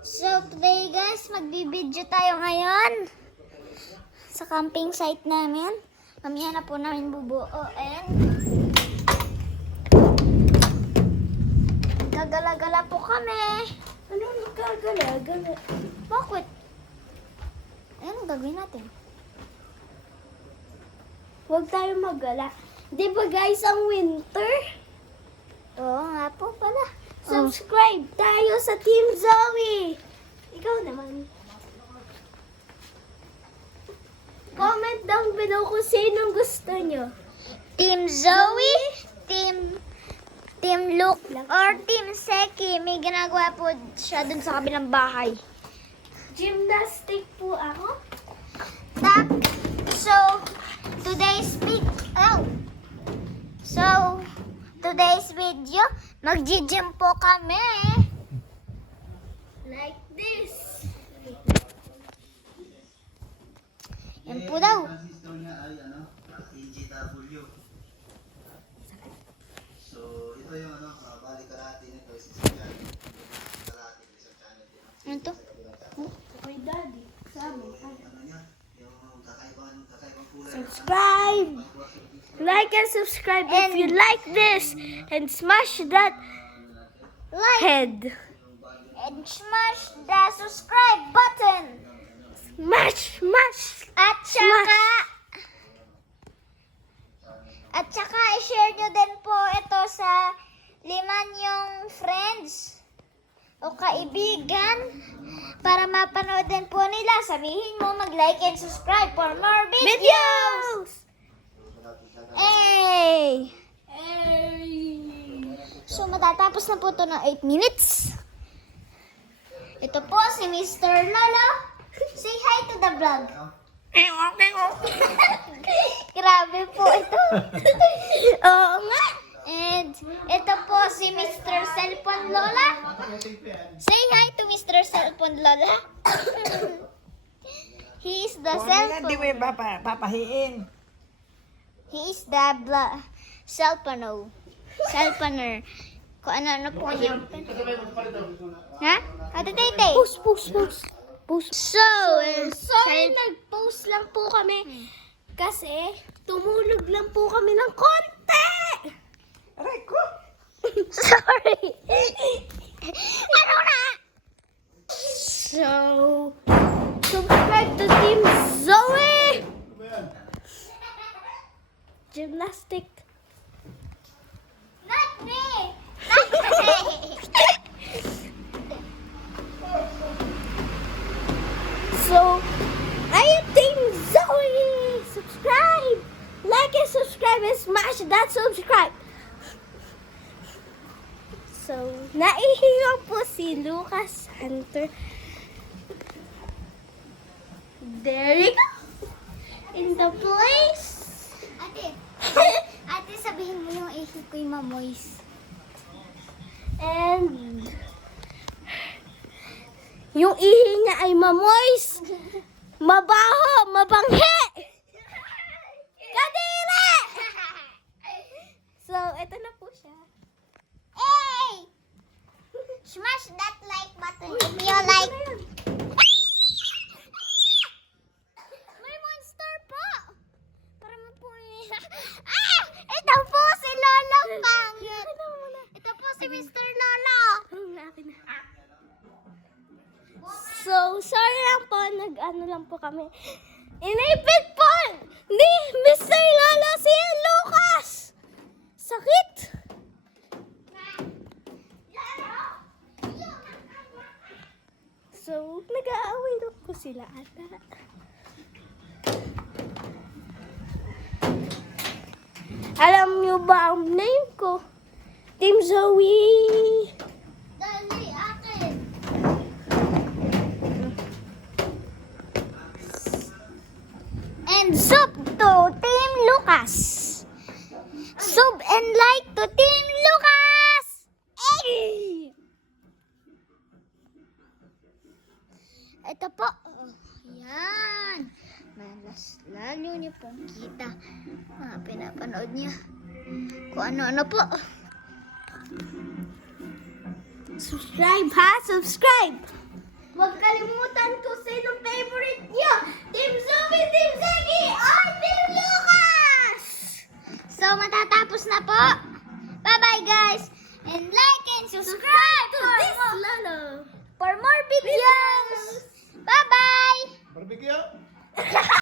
So today guys, magbibideo tayo ngayon sa camping site namin. Mamaya na po namin bubuoin. Gagala-gala po kami. Ano gagala-gala? Bakit? Ano gagawin natin? Huwag tayo magala. Di ba guys, ang winter? Oo nga po pala. Subscribe tayo sa Team Zoe. Ikaw naman. Comment down below kung sinong gusto nyo. Team Zoe, Team Luke, or Team Seki. May ginagawa po siya dun sa kabilang bahay. Gymnastic po ako. Today's video, mag-gym po kami. Like this. Yan po daw. Ang sister niya ay AGW. So, ito yung balik karate nito. Karate, isang channel din. Ano to? Kay daddy. Sa amin. Ano niya? Yung kakaibang kulay. Subscribe. Like and subscribe if you like this. And smash that Like head. and smash the subscribe button. Smash, smash. At saka i-share nyo din po ito sa 5 nyong friends o kaibigan para mapanood din po nila. Sabihin mo mag-like and subscribe for more videos. Videos. Hey! So matatapos na po ito ng 8 minutes. Ito po si Mr. Lolo. Say hi to the vlog. Grabe po ito. Oo nga. And ito po si Mr. Cellphone Lola. Say hi to Mr. Cellphone Lola. He is the Hindi mo cellphone. papahiin. He is the cellphoner. Kung ano-ano po niya. Ha? Ate Tete. Post. So, Sorry, nag-post lang po kami. Kasi, tumulog lang po kami ng konti. Aray ko! sorry. Ano na? So, subscribe to Team Zoe. Gymnastic. Not me. Not me. So, I am Team Zoe. Subscribe. Like and subscribe and smash that subscribe. So, naihinga po si Lucas Hunter. There you go. In the place. Ate, sabihin mo yung ihi ko yung mamoys. And yung ihi niya ay mamoist, mabaho, mabanghe, kadiri! So, ito na po siya. Hey! Smash that like button if you like. May monster po! Para mo po ito po si Lolo Pangit. Ito po si Mr. Lolo. So, sorry lang po, nag-ano lang po kami. Inipit po ni Mr. Lolo si Lucas! Sakit! So, nag-aaway lang po sila ata. Alam niyo ba ang name ko? Team Zoe! Dali, akin. And sub to Team Lucas. Sub and like to Team Lucas. Hey! Ito po. Oh, yan. Malas lalo niyo pong kita. Pinapanood niya. Kung ano-ano po. Subscribe ha! Subscribe! Huwag kalimutan kung sinong favorite niyo. Team Zombie, Team Zeki, or Team Lucas! So, matatapos na po. Bye-bye, guys. And like and subscribe To for this more. Lolo.